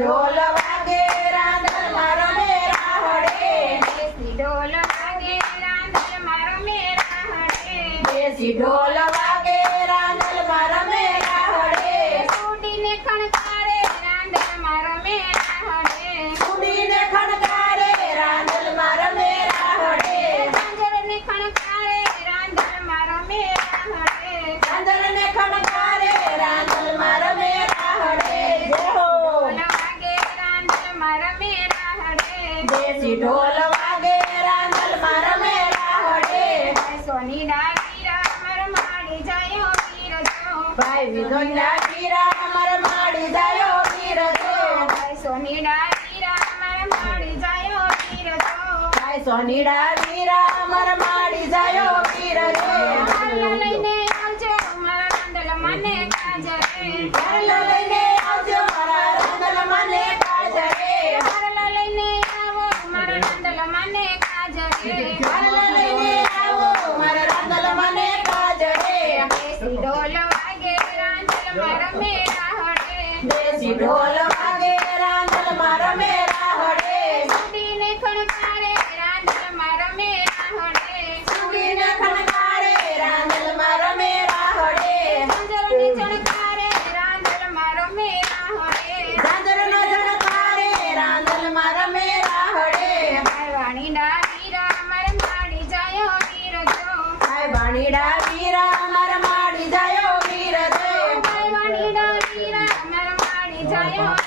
ઢોલ વાગે રાંધલ મારો મેરા હડે દેશી ઢોલ વાગે રાંધલ મારો મેરા હડે દેશી ઢોલ સોની ડાળી રામર માડી જાય વીર જો ભાઈ વિધોના વીરા અમર માડી જાયો વીર જો સોની ડાળી રામર માડી જાય વીર જો ભાઈ સોનીડા વીરા અમર માડી જાયો વીર જો હાલો લઈને આવજો મારા નંદલ મને કાજરે હાલો લઈને આવજો મારા રાંદલમાં ને કાજરે હાલો લઈને આવો મારા નંદલ મને કાજરે હાલો લઈને આવો મારા રાંદલમાં ને કાજરે દેશી ઢોલ વાગે રાંદલ રમે રાહડે દેશી ઢોલ વાગે રાંદલમાં મેરા હડે સુડીને ખણકારે રાંદલ રમે રાહડે સુડીને ખણકારે રાંદલમાં રમે રાહડે ઝાંઝરને ચણકારે જાય વીર જો હાય વાણીડા વીરા અમર માડી જાયો વીર જો વાણી ડાળી રામર માડી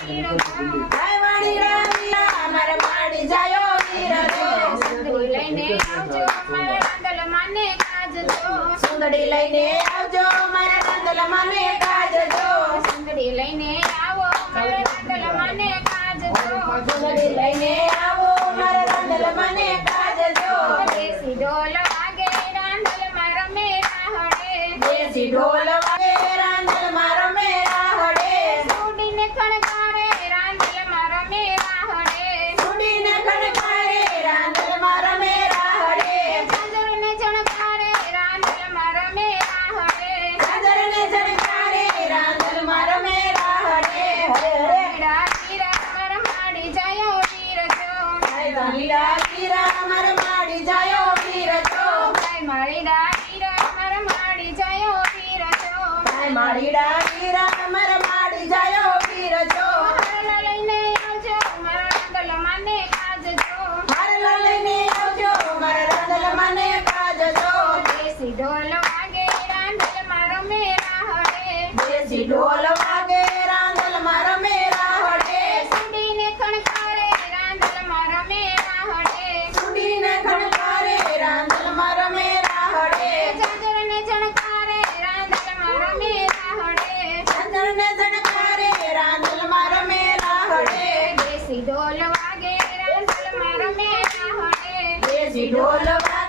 સુંદરી લઈને આવજો મારા રાંદલ મને કાજજો. સુંદડી લઈને આવો મારા રાંદલ માને કાજજો. સુંદડી લઈને આવો મારા રાંદલમાં ને કાજજો દેશી ઢોલ વાગે રાંદલ રમે રાહડે દેશી ઢોલ વાગે રાંદલમાં રમે રાહડે સુડીને ખણકારે રાંદલ રમે રાહડે સુડીને ખણકારે રાંદલમાં રમે રાહડે ઝાંઝરને ચણકારે રાંદલ રમે રાહડે ચાદરને ઝણકારે રાંદલમાં રમે રાહડે હરે હરે ડાળી રામર માડી જાય વીર જો હાય પીરા વીરા માડી જાયો વીર જો ભાઈ મારીડા ડાળી રામર માડી જાયો માળીડા વીરા અમર માડી જાયો જો હાલો લઈને આવજો મારા રાંદલ માને કાજજો. હારલો લઈને આવજો મારા રાંદલમાં ને કાજજો. દેશી ઢોલ વાગે રાંદલ રમે રાહડે દેશી ઢોલ ढोल वागे रंगल मर में होए देसी ढोल वागे